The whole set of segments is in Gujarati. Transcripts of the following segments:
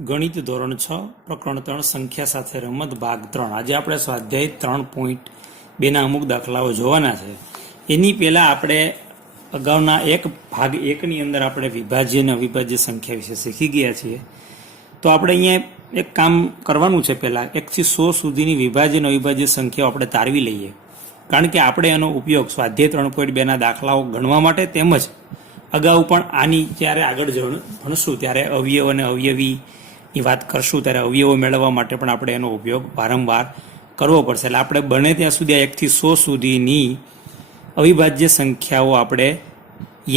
ગણિત ધોરણ 6 પ્રકરણ 3 સંખ્યા સાથે રમત ભાગ 3 આજે આપણે સ્વાધ્યાય 3.2 ના અમુક દાખલાઓ જોવાના છે. એની પહેલા આપણે અગાઉના ભાગ 1 ની અંદર આપણે વિભાજ્ય અને અવિભાજ્ય સંખ્યા વિશે શીખી ગયા છીએ. તો આપણે અહીંયા એક કામ કરવાનું છે. પહેલા 1 થી 100 સુધીની વિભાજ્ય અને અવિભાજ્ય સંખ્યાઓ આપણે તારવી લઈએ, કારણ કે આપણે એનો ઉપયોગ સ્વાધ્યાય 3.2 ના દાખલાઓ ગણવા માટે તેમજ અગાઉ પણ આની જ્યારે આગળ ભણશું ત્યારે અવયવ અને અવયવીની વાત કરશું ત્યારે અવયવો મેળવવા માટે પણ આપણે એનો ઉપયોગ વારંવાર કરવો પડશે. એટલે આપણે બને ત્યાં સુધી 1 થી 100 સુધીની અવિભાજ્ય સંખ્યાઓ આપણે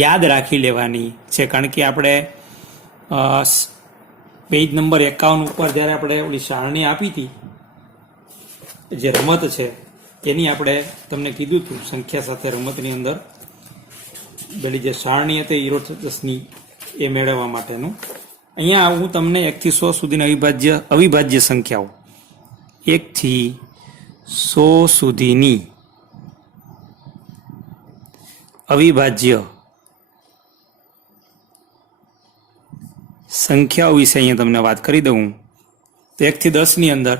યાદ રાખી લેવાની છે, કારણ કે આપણે પેજ નંબર 51 ઉપર જ્યારે આપણે ઓલી સારણી આપી હતી, જે રમત છે એની આપણે તમને કીધું હતું સંખ્યા સાથે રમતની અંદર પેલી જે સારણી હતી ઈરોથસની એ મેળવવા માટેનું. અહીંયા હું તમને 1 થી 100 સુધીની અવિભાજ્ય સંખ્યાઓ 1 થી 100 સુધીની અવિભાજ્ય સંખ્યાઓ વિશે અહીંયા તમને વાત કરી દઉં તો 1 થી 10 ની અંદર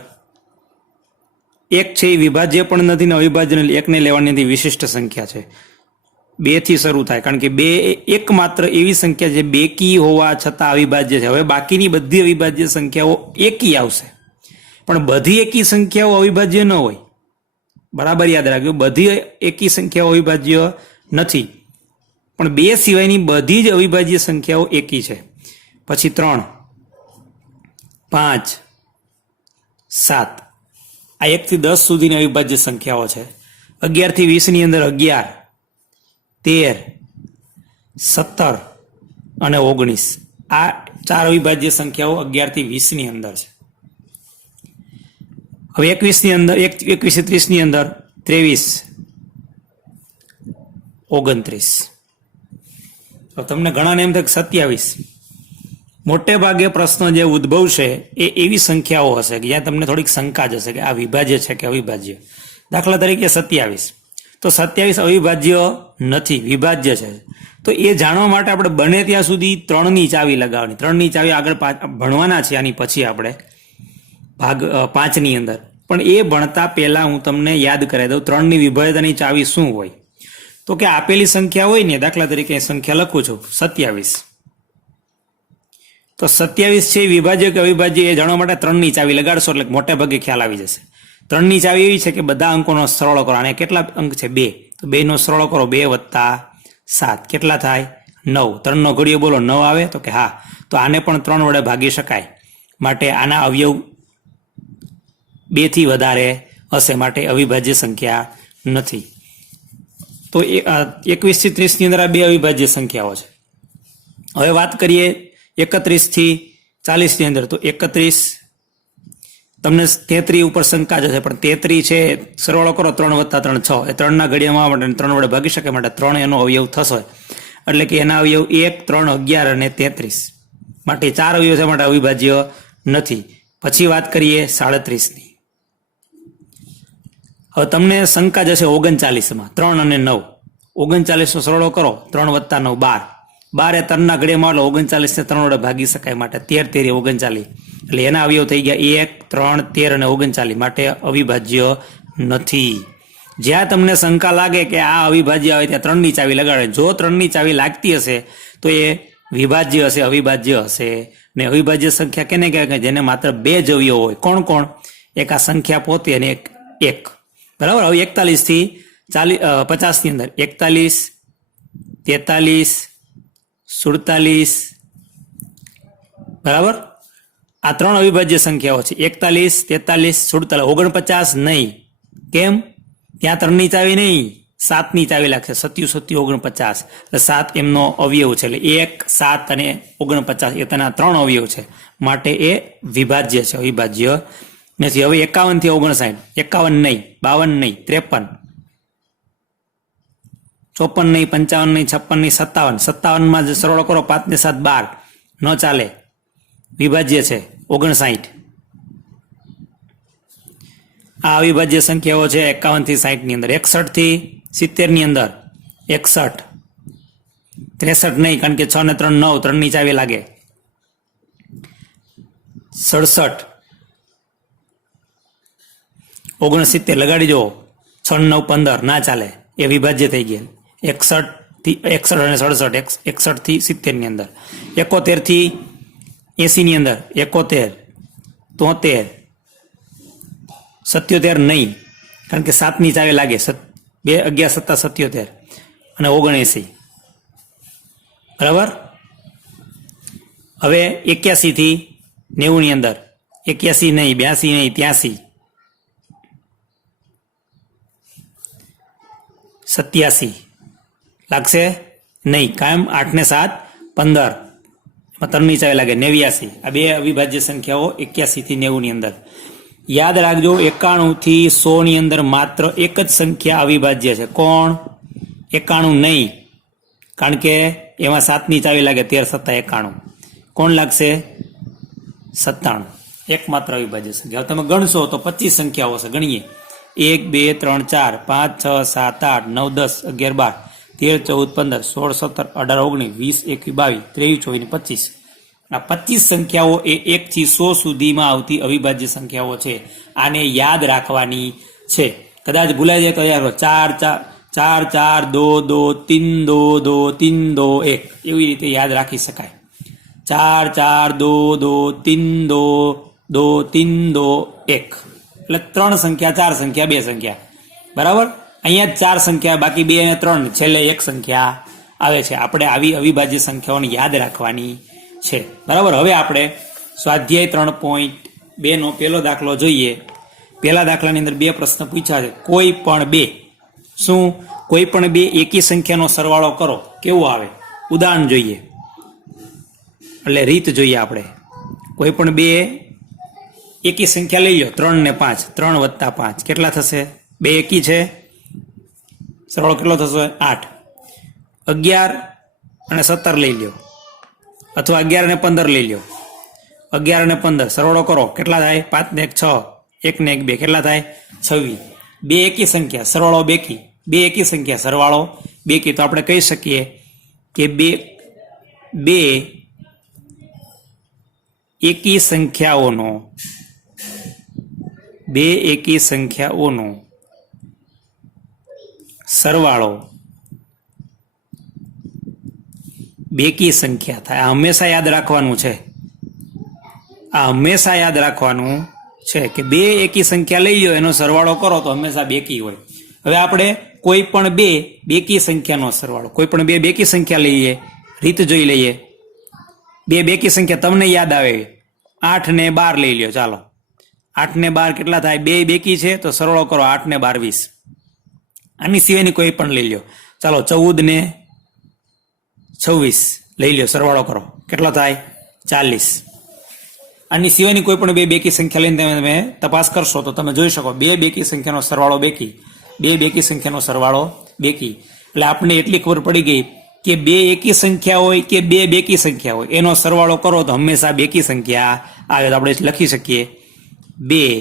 1 છે એ વિભાજ્ય પણ નથી ને અવિભાજ્ય 1 ને લેવાની નથી, વિશિષ્ટ સંખ્યા છે. 2 થી શરૂ થાય, કારણ કે 2 એકમાત્ર એવી સંખ્યા છે બેકી હોવા છતાં અવિભાજ્ય છે. હવે બાકીની બધી અવિભાજ્ય સંખ્યાઓ એકી આવશે, પણ બધી એકી સંખ્યાઓ અવિભાજ્ય ન હોય. બરાબર યાદ રાખજો, બધી એકી સંખ્યાઓ અવિભાજ્ય નથી, પણ 2 સિવાયની બધી જ અવિભાજ્ય સંખ્યાઓ એકી છે. પછી 3, 5, 7 આ 1 થી 10 સુધીની અવિભાજ્ય સંખ્યાઓ છે. 11 થી 20 ની અંદર 11, 13, 17 અને 19 આ 4 અવિભાજ્ય સંખ્યાઓ 11 થી 20 ની અંદર છે. હવે 21 ની અંદર 21 થી 30 ની અંદર 23, 29. તો તમને ઘણાને એમ થાય 27. મોટે ભાગે પ્રશ્ન જે ઉદ્ભવશે એ એવી સંખ્યાઓ હશે કે જ્યાં તમને થોડીક શંકા જ હશે કે આ વિભાજ્ય છે કે અવિભાજ્ય. દાખલા તરીકે 27, તો 27 અવિભાજ્ય નથી, વિભાજ્ય છે. તો એ જાણવા માટે આપણે બને ત્યાં સુધી 3 ની ચાવી લગાવવાની. 3 ની ચાવી આગળ ભણવાના છે આની પછી આપણે ભાગ 5 ની અંદર, પણ એ ભણતા પહેલા હું તમને યાદ કરાવી દઉં 3 ની વિભાજ્યતાની ચાવી શું હોય. તો કે આપેલી સંખ્યા હોય ને, દાખલા તરીકે સંખ્યા લખું છું 27, તો 27 છે વિભાજ્ય કે અવિભાજ્ય એ જાણવા માટે 3 ની ચાવી લગાડશો એટલે મોટે ભાગે ખ્યાલ આવી જશે. 3 ની ચાવી એવી છે કે બધા અંકોનો સરવાળો કરો, અને કેટલા અંક છે 2, તો 2 નો સરવાળો કરો, 2 + 7 કેટલા થાય 9. 3 નો ઘડિયો બોલો 9 આવે, તો કે હા. તો આને પણ 3 વડે ભાગી શકાય, માટે આના અવયવ 2 થી વધારે હશે, માટે અવિભાજ્ય સંખ્યા નથી. તો 21 થી 30 ની અંદર આ 2 અવિભાજ્ય સંખ્યાઓ છે. હવે વાત કરીએ 31 થી 40 ની અંદર, તો 31 તમને 33 ઉપર શંકા જશે, પણ 33 છે સરવાળો કરો 3 + 3 6, એ 3 ના ઘડિયામાં આવે માટે 3 વડે ભાગી શકે, માટે 3 એનો અવયવ થશે. એટલે કે એના અવયવ 1, 3, 11 અને 33, માટે 4 અવયવ છે, માટે અવિભાજ્ય નથી. પછી વાત કરીએ 37 ની. હવે તમને શંકા જશે 39 માં, 3 અને 9. 39 નો સરવાળો કરો 3 + 9 12. 12 એ 3 ના ઘડિયામાં આવે 39 ને 3 વડે ભાગી શકાય, માટે 13 × 3 = 39. એટલે એના અવયવ થઈ ગયા 1, 3, 13 અને 39, માટે અવિભાજ્ય નથી. જ્યાં તમને શંકા લાગે કે આ અવિભાજ્ય આવે ત્યાં 3 ની ચાવી લગાડે. જો 3 ની ચાવી લાગતી હશે તો એ વિભાજ્ય હશે, અવિભાજ્ય હશે. ને અવિભાજ્ય સંખ્યા કેને કહેવાય? જેને માત્ર 2 જ અવયવ હોય. કોણ કોણ? એક આ સંખ્યા પોતે અને એક. બરાબર. હવે 41 થી 50 ની અંદર 41, 43, 47, બરાબર. આ 3 અવિભાજ્ય સંખ્યાઓ છે. 41, 43, 47, 49 નહીં. કેમ? ત્યાં 3 ની ચાવી નહીં, 7 ની ચાવી લાગશે. 27, 49, એટલે 7 એમનો અવયવ છે. એટલે 1, 7 અને 49 એ તેના 3 અવયવ છે, માટે એ વિભાજ્ય છે, અવિભાજ્ય નથી. હવે 51 થી 59, 51 નહીં, 52 નહીં, 53, 54 નહીં, 55 નહીં, 56 નહીં, 57. 57 માં સરવાળો કરો 5 ને 7 12, ન ચાલે, વિભાજ્ય છે. 59 આ અવિભાજ્ય સંખ્યાઓ છે 51 થી 60 ની અંદર. 61 થી 70 ની અંદર 61, 63 નહીં, કારણ કે 6 ને 3 9, 3 ની ચાવી લાગે. 67, 69 લગાડી જો, 6 9 15 ના ચાલે, એ વિભાજ્ય થઈ ગયા. 61 થી 61 અને 67, 61 થી 70 ની અંદર, 71 થી 80 ની અંદર, 71, 73, 77 નહીં, કારણ કે 7 ની ચાવી લાગે, 2 11 7 77 અને 79, બરાબર. હવે 81 થી 90 ની અંદર, 81 નહીં, 82 નહીં, 83, 87 લાગશે નહીં, કાયમ 8 ને 7 15, એમાં 3 ની ચાવી લાગે, 89. આ બે અવિભાજ્ય સંખ્યાઓ 81 થી 90 ની અંદર. યાદ રાખજો, 91 થી 100 ની અંદર માત્ર એક જ સંખ્યા અવિભાજ્ય છે. કોણ? 91 નહીં, કારણ કે એમાં 7 ની ચાવી લાગે, 13 7 91. કોણ લાગશે? 97. એકમાત્ર અવિભાજ્ય સંખ્યા. હવે તમે ગણશો તો 25 સંખ્યાઓ છે. ગણીએ: 1 2 3 4 5 6 7 8 9 10 11 12 13 14 15 16 17 18 19 20 21 22 23 24 25. આ 25 સંખ્યાઓ એ 1 થી 100 સુધીમાં આવતી અવિભાજ્ય સંખ્યાઓ છે. આને યાદ રાખવાની છે. કદાચ ભૂલાઈ જાય તો યાર 4 4 4 2 2 3 2 2 3 2 1 એવી રીતે યાદ રાખી શકાય. 4 4 2 2 3 2 2 3 2 1 એટલે 3 સંખ્યા, 4 સંખ્યા, 2 સંખ્યા, બરાબર. અહીંયા 4 સંખ્યા, બાકી 2 અને 3, છેલ્લે 1 સંખ્યા આવે છે. આપણે આવી અવિભાજ્ય સંખ્યાઓને યાદ રાખવાની છે, બરાબર. હવે આપણે સ્વાધ્યાય 3.2 નો પહેલો દાખલો જોઈએ. પહેલા દાખલાની અંદર 2 પ્રશ્ન પૂછ્યા છે. કોઈ પણ 2, શું? કોઈ પણ 2 એકી સંખ્યાનો સરવાળો કરો, કેવું આવે? ઉદાહરણ જોઈએ, એટલે રીત જોઈએ આપણે. કોઈ પણ 2 એકી સંખ્યા લઈ લો, 3 ને 5, 3 વત્તા 5 કેટલા થશે? 2 એકી છે, સરવાળો કેટલો થશે? 8. 11 અને 17 લઈ લો, અથવા 11 અને 15 લઈ લો. 11 અને 15 સરવાળો કરો, કેટલા થાય? 5 ને 1 6, 1 ને 1 2, કેટલા થાય? 26. 2 એકી સંખ્યા, સરવાળો બેકી. 2 એકી સંખ્યા, સરવાળો બેકી. તો આપણે કહી શકીએ કે બે એકી સંખ્યાઓનો સરવાળો બેકી સંખ્યા થાય. આ હંમેશા યાદ રાખવાનું છે. આ હંમેશા યાદ રાખવાનું છે કે 2 એકી સંખ્યા લઈ લો, એનો સરવાળો કરો તો હંમેશા બેકી હોય. હવે આપણે કોઈ પણ 2 બેકી સંખ્યાનો સરવાળો, કોઈ પણ 2 બેકી સંખ્યા લઈએ, રીત જોઈ લઈએ. 2 બેકી સંખ્યા તમને યાદ આવે, 8 ને 12 લઈ લો. ચાલો, 8 ને 12 કેટલા થાય? 2 બેકી છે તો સરવાળો કરો, 8 ને 12 20. આની સિવાયની કોઈ પણ લઈ લો. ચાલો, 14 ને 26 લઈ લો, સરવાળો કરો, કેટલો થાય? 40. આની સિવાયની કોઈ પણ 2 બેકી સંખ્યા લઈને તમે તપાસ કરશો તો તમે જોઈ શકો 2 બેકી સંખ્યાનો સરવાળો બેકી, 2 બેકી સંખ્યાનો સરવાળો બેકી. એટલે આપણને એટલી ખબર પડી ગઈ કે 2 એકી સંખ્યા હોય કે 2 બેકી સંખ્યા હોય, એનો સરવાળો કરો તો હંમેશા બેકી સંખ્યા આવે. તો આપણે લખી શકીએ 2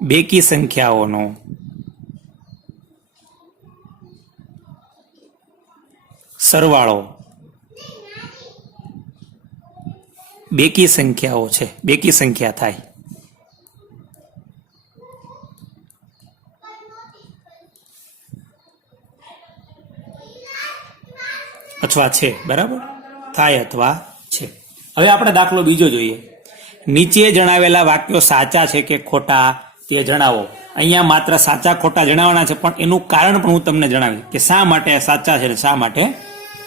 બેકી સંખ્યાઓનો સરવાળો બેકી સંખ્યાઓ છે, બેકી સંખ્યા થાય. અથવા છે, બરાબર, થાય અથવા છે. હવે આપણે દાખલો બીજો જોઈએ. નીચે જણાવેલા વાક્યો સાચા છે કે ખોટા તે જણાવો. અહીંયા માત્ર સાચા ખોટા જણાવવાના છે, પણ એનું કારણ પણ હું તમને જણાવીશ કે શા માટે સાચા છે અને શા માટે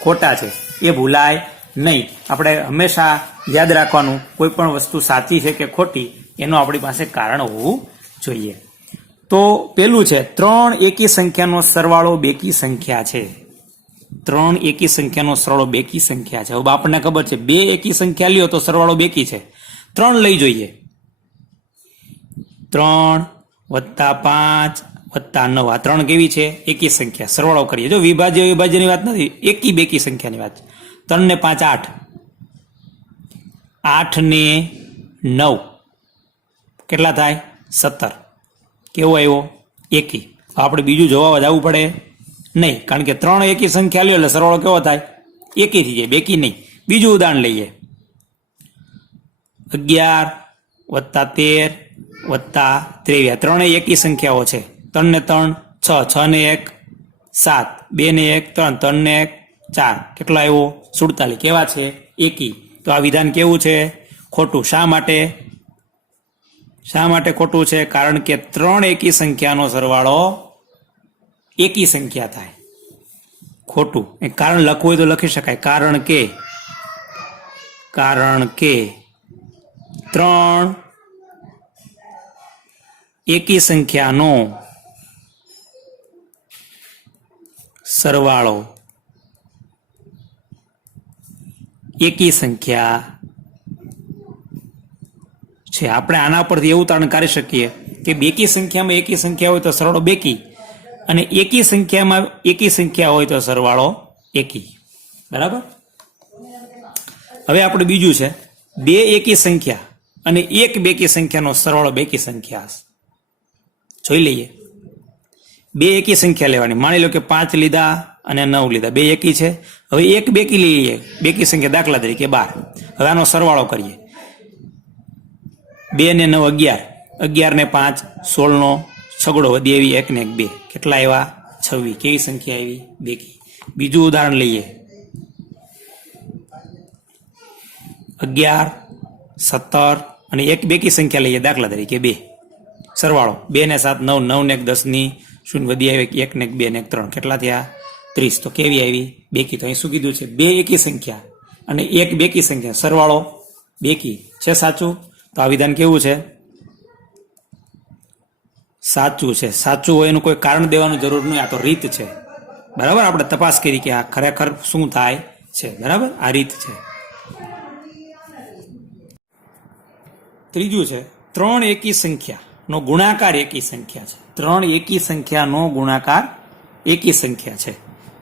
ખોટા છે, એ ભૂલાય નહીં. આપણે હંમેશા યાદ રાખવાનું, કોઈ પણ વસ્તુ સાચી છે કે ખોટી એનું આપણી પાસે કારણ હોવું જોઈએ. તો પેલું છે 3 એકી સંખ્યાનો સરવાળો બેકી સંખ્યા છે. 3 એકી સંખ્યાનો સરવાળો બેકી સંખ્યા છે. હવે આપણને ખબર છે 2 એકી સંખ્યા લ્યો તો સરવાળો બેકી છે. 3 લઈ જોઈએ, 3 વત્તા 5 વત્તા 9. આ 3 કેવી છે? એકી સંખ્યા. સરવાળો કરીએ, જો વિભાજ્ય વિભાજ્યની વાત નથી, એકી બેકી સંખ્યાની વાત. 3 ને 5 8, 8 ને 9 કેટલા થાય? 17. કેવો આવ્યો? એકી. આપણે બીજું જોવા જવું પડે નહીં, કારણ કે 3 એકી સંખ્યા લ્યો એટલે સરવાળો કેવો થાય? એકી થઈ જાય, બેકી નહીં. બીજું ઉદાહરણ લઈએ. 11 વત્તા 13 વત્તા 23 ત્રણેય એકી સંખ્યાઓ છે. 3 ને 3 6, 6 ને 1 7, 2 ને 1 3, 3 ને 1 4, કેટલો આવ્યો 47. કેવા છે? એકી. તો આ વિધાન કેવું છે? ખોટું. શા માટે? શા માટે ખોટું છે? કારણ કે 3 એકી સંખ્યાનો સરવાળો એકી સંખ્યા થાય. ખોટું. એ કારણ લખવું હોય તો લખી શકાય. કારણ કે 3 એકી સંખ્યાનો સરવાળો એકી સંખ્યા છે. આપણે આના પરથી એવું તારણ કાઢી શકીએ કે બેકી સંખ્યામાં એકી સંખ્યા હોય તો સરવાળો બેકી, અને એકી સંખ્યામાં એકી સંખ્યા હોય તો સરવાળો એકી. બરાબર. હવે આપણે બીજું છે, બે એકી સંખ્યા અને એક બેકી સંખ્યાનો સરવાળો બેકી સંખ્યા. જોઈ લઈએ. બે એકી સંખ્યા લેવાની. માની લો કે 5 લીધા અને 9 લીધા, બે એકી છે. હવે એક બેકી લઈએ, બેકી સંખ્યા, દાખલા તરીકે 12. હવે આનો સરવાળો કરીએ. 2 ને 9 11, 11 ને 5 16 નો છગડો વધી આવી 1 ને 1 2, કેટલા આવ્યા? 26. કેવી સંખ્યા આવી? બેકી. બીજું ઉદાહરણ લઈએ. 11 17 અને એક બેકી સંખ્યા લઈએ, દાખલા તરીકે 2. સરવાળો 2 ને 7 9, 9 ને 1 10 ની 0 વધી આવી 1 ને 1 2 ને 1 3, કેટલા થયા? 30. તો કેવી આવી? બેકી. તો અહીં શું કીધું છે? બે એકી સંખ્યા અને એક બેકી સંખ્યા, સરવાળો બેકી છે. સાચું. તો આ વિધાન કેવું છે? સાચું છે. સાચું હોય એનું કોઈ કારણ દેવાનું જરૂર નહીં, આ તો રીત છે. બરાબર. આપણે તપાસ કરી કે આ ખરેખર શું થાય છે. બરાબર. આ રીત છે. ત્રીજું છે, 3 એકી સંખ્યાનો ગુણાકાર એકી સંખ્યા છે. 3 એકી સંખ્યાનો ગુણાકાર એકી સંખ્યા છે.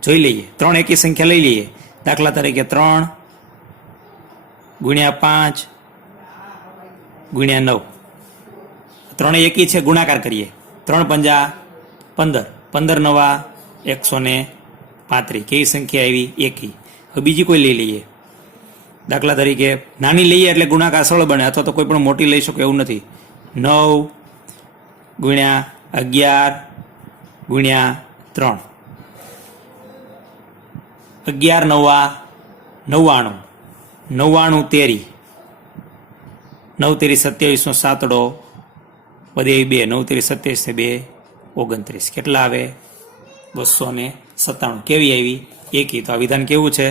જોઈ લઈએ. 3 એકી સંખ્યા લઈ લઈએ. દાખલા તરીકે 3 ગુણ્યા 5 ગુણ્યા 9. 3 એકી છે, ગુણાકાર કરીએ. 3 પંજા 15, 15 નવા 135. કેવી સંખ્યા આવી? એકી. હવે બીજી કોઈ લઈ લઈએ. દાખલા તરીકે નાની લઈએ એટલે ગુણાકાર સરળ બને, અથવા તો કોઈ પણ મોટી લઈ શકો એવું નથી. 9 ગુણ્યા 11 ગુણ્યા 3. 11 નવા 99, 99 તેરી, 9 તેરી 27 નો સાતડો વધી 2, 9 તેરી 27 ને 2 29. કેટલા આવે? 297. કેવી આવી? એકી. તો આ વિધાન કેવું છે?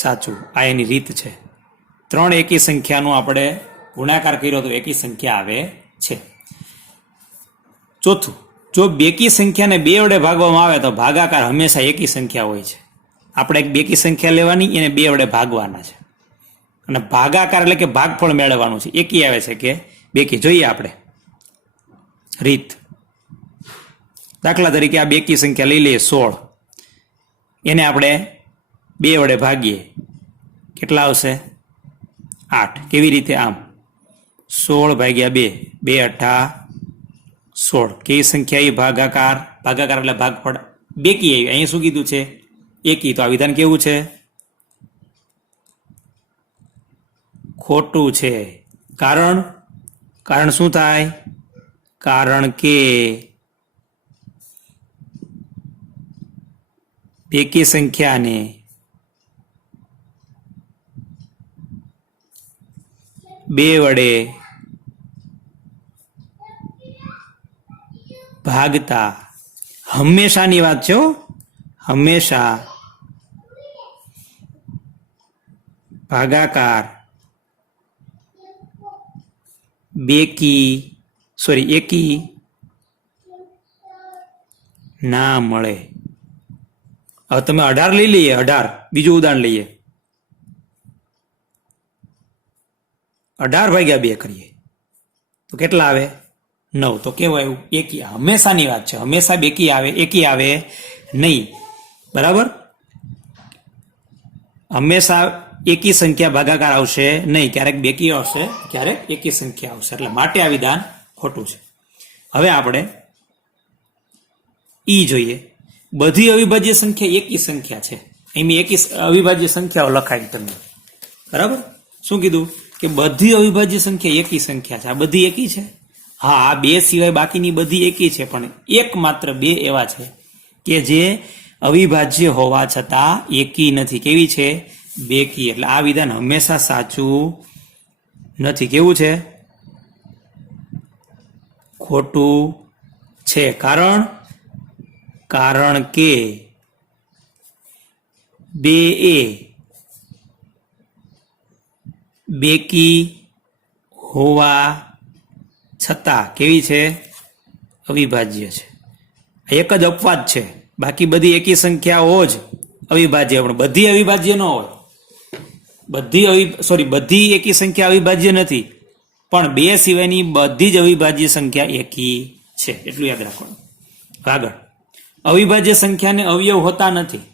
સાચું. આ એની રીત છે. 3 એકી સંખ્યાનો આપણે ગુણાકાર કર્યો તો એકી સંખ્યા આવે છે. ચોથું, જો બેકી સંખ્યાને 2 વડે ભાગવામાં આવે તો ભાગાકાર હંમેશા એકી સંખ્યા હોય છે. આપણે એક બેકી સંખ્યા લેવાની, એને 2 વડે ભાગવાના છે, અને ભાગાકાર એટલે કે ભાગફળ મેળવવાનું છે. એકી આવે છે કે બેકી? જોઈએ આપણે રીત. દાખલા તરીકે આ બેકી સંખ્યા લઈ લઈએ 16. એને આપણે 2 વડે ભાગીએ, કેટલા આવશે? 8. કેવી રીતે? આમ 16 ભાગ્યા 2, 2 8 16. કેવી સંખ્યા એ? ભાગાકાર. ભાગાકાર એટલે ભાગફળ બેકી આવી. અહીંયા શું કીધું છે? એકી. તો આ વિધાન કેવું છે? ખોટું છે. કારણ શું થાય? કારણ કે બેકી સંખ્યાને બે વડે ભાગતા હંમેશાની વાત છે. હંમેશા ભાગાકાર એકી ના મળે. હવે તમે 18 લઈ લઈએ. 18. બીજું ઉદાહરણ લઈએ. 18 ભાગ્યા 2 કરીએ તો કેટલા આવે? 9. તો કેવું આવ્યું? એકી. હંમેશાની વાત છે. હંમેશા બેકી આવે, એકી આવે નહીં. બરાબર. હંમેશા એકી સંખ્યા ભાગાકાર આવશે નહીં. ક્યારેક બેકી આવશે, ક્યારેક એકી સંખ્યા આવશે. એટલે માટે આ વિધાન ખોટું છે. હવે આપણે ઈ જોઈએ. બધી અવિભાજ્ય સંખ્યા એકી સંખ્યા છે. એની એકી અવિભાજ્ય સંખ્યાઓ લખાય તમને. બરાબર. શું કીધું કે બધી અવિભાજ્ય સંખ્યા એકી સંખ્યા છે. આ બધી એકી છે. હા, આ બે સિવાય બાકીની બધી એકી છે, પણ એક માત્ર બે એવા છે કે જે અવિભાજ્ય હોવા છતાં એકી નથી. કેવી છે? બેકી. એટલે આ વિધાન હંમેશા સાચું નથી. કેવું છે? ખોટું છે. કારણ કે બે એ બેકી હોવા છતાં કેવી છે? અવિભાજ્ય છે. એક જ અપવાદ છે, બાકી બધી એકી સંખ્યાઓ જ અવિભાજ્ય. પણ બધી અવિભાજ્ય ન હોય. બધી એકી સંખ્યા અવિભાજ્ય નથી, પણ બે સિવાયની બધી જ અવિભાજ્ય સંખ્યા એકી છે. એટલું યાદ રાખવાનું. આગળ, અવિભાજ્ય સંખ્યાને અવયવ હોતા નથી.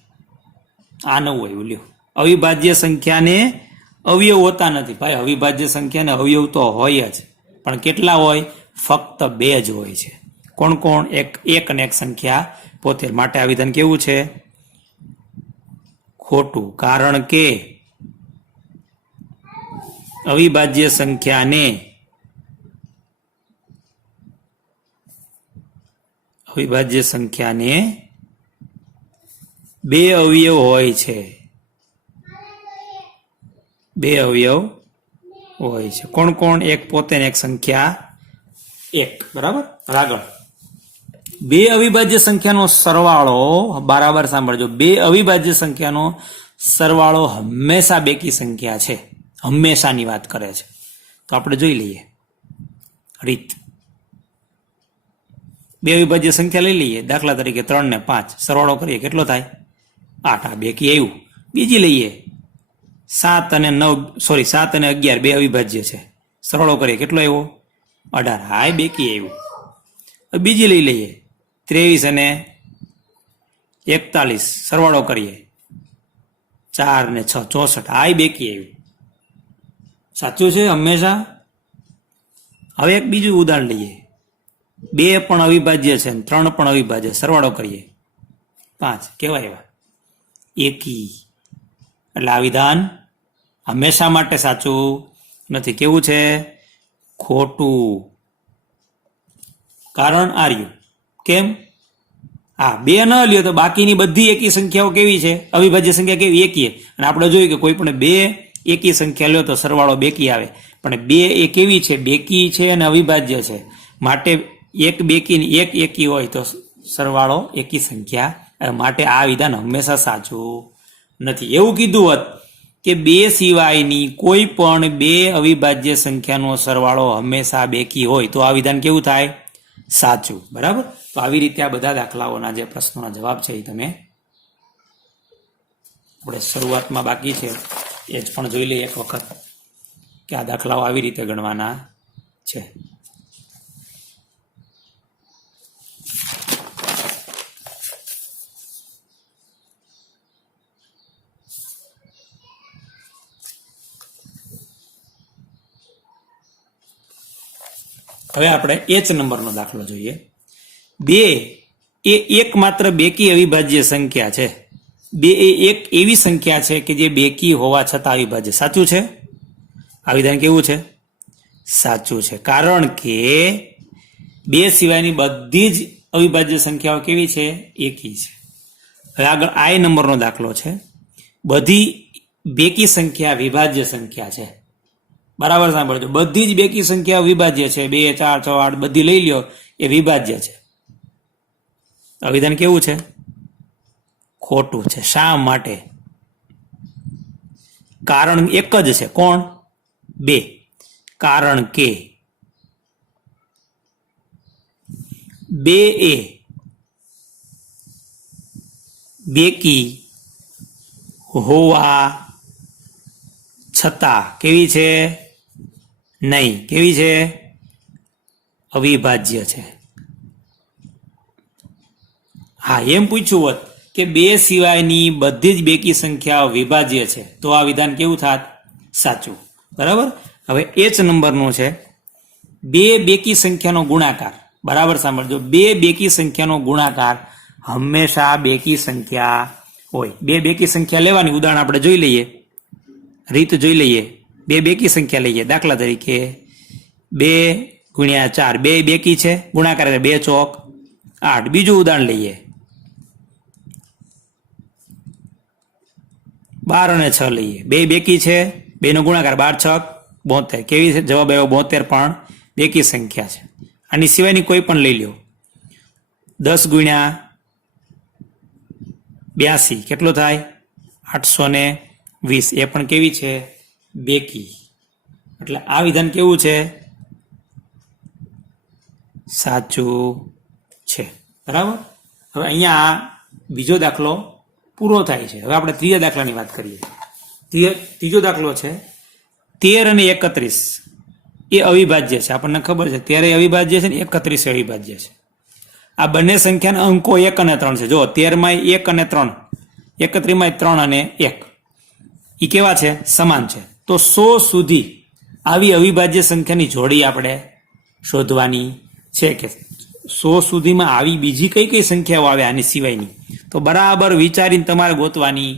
આ નવું હોય. લ્યો, અવિભાજ્ય સંખ્યાને અવયવ હોતા નથી. ભાઈ, અવિભાજ્ય સંખ્યાને અવયવ તો હોય જ, પણ કેટલા હોય? ફક્ત બે જ હોય છે. કોણ કોણ? એક અને એક સંખ્યા પોતે. માટે આ વિધાન કેવું છે? ખોટું. કારણ કે અવિભાજ્ય સંખ્યાને બે અવયવ હોય છે. બે અવયવ હોય છે. કોણ કોણ? એક પોતે ને એક સંખ્યા એક. બરાબર. આગળ, બે અવિભાજ્ય સંખ્યાનો સરવાળો, બરાબર સાંભળજો, બે અવિભાજ્ય સંખ્યાનો સરવાળો હંમેશા બેકી સંખ્યા છે. હંમેશાની વાત કરે છે. તો આપણે જોઈ લઈએ રીત. બે અવિભાજ્ય સંખ્યા લઈ લઈએ. દાખલા તરીકે 3 ને 5 સરવાળો કરીએ, કેટલો થાય? 8. આ બેકી આવ્યું. બીજી લઈએ 7 અને 11 બે અવિભાજ્ય છે. સરવાળો કરીએ, કેટલો આવ્યો? 18. હા, બેકી આવ્યું. બીજી લઈ લઈએ 23 અને 41 સરવાળો કરીએ, 4 ને 6 64. આ બેકી આવ્યું. સાચું છે હંમેશા. હવે એક બીજું ઉદાહરણ લઈએ. 2 પણ અવિભાજ્ય છે, 3 પણ અવિભાજ્ય. સરવાળો કરીએ 5. કેવા એવા? એકી. એટલે આ વિધાન હંમેશા માટે સાચું નથી. કેવું છે? ખોટું. કારણ આર્યું. કેમ? હા, 2 ન લ્યો તો બાકીની બધી એકી સંખ્યાઓ કેવી છે? અવિભાજ્ય સંખ્યા કેવી? એકી. અને આપણે જોયું કે કોઈ પણ 2 એકી સંખ્યા લ્યો તો સરવાળો બેકી આવે. પણ 2 એ કેવી છે? બેકી છે અને અવિભાજ્ય છે. માટે એક બેકી ને એક એકી હોય તો સરવાળો એકી સંખ્યા. માટે આ વિધાન હંમેશા સાચું નથી. એવું કીધું હોત કે 2 સિવાયની કોઈ પણ 2 અવિભાજ્ય સંખ્યાનો સરવાળો હંમેશા બેકી હોય તો આ વિધાન કેવું થાય? સાચું. બરાબર. તો આવી રીતે આ બધા દાખલાઓના જે પ્રશ્નોના જવાબ છે એ તમે આપણે શરૂઆતમાં બાકી છે એ જ પણ જોઈ લઈએ એક વખત કે આ દાખલાઓ આવી રીતે ગણવાના છે. હવે આપણે H નંબરનો દાખલો જોઈએ. 2 એ એકમાત્ર બેકી અવિભાજ્ય સંખ્યા છે. 2 એ એક એવી સંખ્યા છે કે જે બેકી હોવા છતાં અવિભાજ્ય. સાચું છે? આ વિધાન કેવું છે? સાચું છે. કારણ કે 2 સિવાયની બધી જ અવિભાજ્ય સંખ્યાઓ કેવી છે? એકી છે. હવે આગળ I નંબરનો દાખલો છે. બધી બેકી સંખ્યા વિભાજ્ય સંખ્યા છે. બરાબર સાંભળજો, બધી જ બેકી સંખ્યા વિભાજ્ય છે. 2 4 6 8 બધી લઈ લ્યો, એ વિભાજ્ય છે. વિધાન કેવું છે? ખોટું છે. શા માટે? કારણ એક જ છે. કોણ? 2. કારણ કે 2 એ બેકી હોવા છતાં કેવી છે? નહીં. કેવી છે? અવિભાજ્ય છે. હા, એમ પૂછ્યું હોત કે 2 સિવાયની બધી જ બેકી સંખ્યાઓ વિભાજ્ય છે તો આ વિધાન કેવું થાત? સાચું. બરાબર. હવે H નંબરનું છે. 2 બેકી સંખ્યાનો ગુણાકાર. બરાબર સાંભળજો, 2 બેકી સંખ્યાનો ગુણાકાર હંમેશા બેકી સંખ્યા હોય. 2 બેકી સંખ્યા લેવાની. ઉદાહરણ આપણે જોઈ લઈએ. રીત જોઈ લઈએ. બે બેકી સંખ્યા લઈએ. દાખલા તરીકે 2 ગુણ્યા 4, 2 બેકી છે, ગુણાકાર એટલે 2 ચોક 8. બીજું ઉદાહરણ લઈએ, 12 અને 6 લઈએ. 2 બેકી છે, 2 નો ગુણાકાર 12 6 72. કેવી છે? જવાબ આવ્યો 72 પણ બેકી સંખ્યા છે. આની સિવાયની કોઈ પણ લઈ લો. 10 ગુણ્યા 82 કેટલો થાય? 820. એ પણ કેવી છે? બેકી. એટલે આ વિધાન કેવું છે? સાચું છે. બરાબર. હવે અહીંયા બીજો દાખલો પૂરો થાય છે. હવે આપણે ત્રીજા દાખલાની વાત કરીએ. ત્રીજો દાખલો છે 13 અને 31 એ અવિભાજ્ય છે. આપણને ખબર છે 13 અવિભાજ્ય છે ને 31 અવિભાજ્ય છે. આ બંને સંખ્યાના અંકો 1 અને 3 છે. જો 13 માં 1 અને 3, 31 માં 3 અને 1, એ કેવા છે? સમાન છે. તો 100 સુધી આવી અવિભાજ્ય સંખ્યાની જોડી આપણે શોધવાની છે કે 100 સુધીમાં આવી બીજી કઈ કઈ સંખ્યાઓ આવે આની સિવાયની, તો બરાબર વિચારીને તમારે ગોતવાની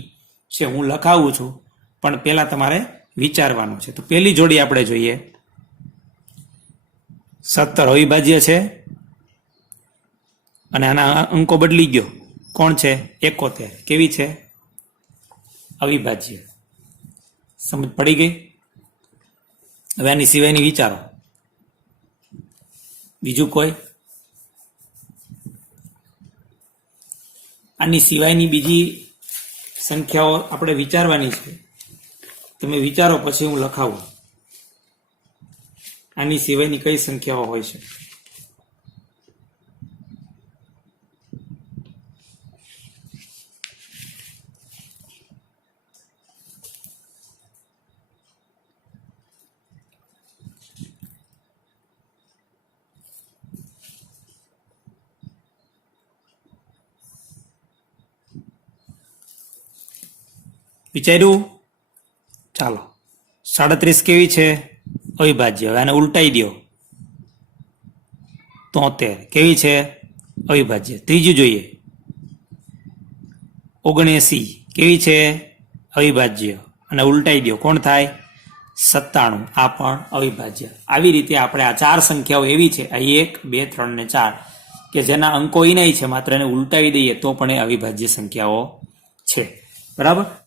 છે. હું લખાવું છું પણ પહેલા તમારે વિચારવાનું છે. તો પહેલી જોડી આપણે જોઈએ. 17 અવિભાજ્ય છે અને આના અંકો બદલી ગયો. કોણ છે? 71. કેવી છે? અવિભાજ્ય. સમજ પડી ગઈ? હવે આની સિવાયની વિચારો. બીજું કોઈ? આની સિવાયની બીજી સંખ્યાઓ આપણે વિચારવાની છે. તમે વિચારો પછી હું લખાવું. આની સિવાયની કઈ સંખ્યાઓ હોય છે? વિચાર્યું? ચાલો. 37 કેવી છે? અવિભાજ્ય. હવે આને ઉલટાઈ દો. 73 કેવી છે? અવિભાજ્ય. ત્રીજું જોઈએ. 79 કેવી છે? અવિભાજ્ય. અને ઉલટાઈ દો. કોણ થાય? 97. આ પણ અવિભાજ્ય. આવી રીતે આપણે આ 4 સંખ્યાઓ એવી છે, આ 1 2 3 ને 4, કે જેના અંકો ઈ નહીં છે, માત્ર એને ઉલટાવી દઈએ તો પણ એ અવિભાજ્ય સંખ્યાઓ છે. બરાબર.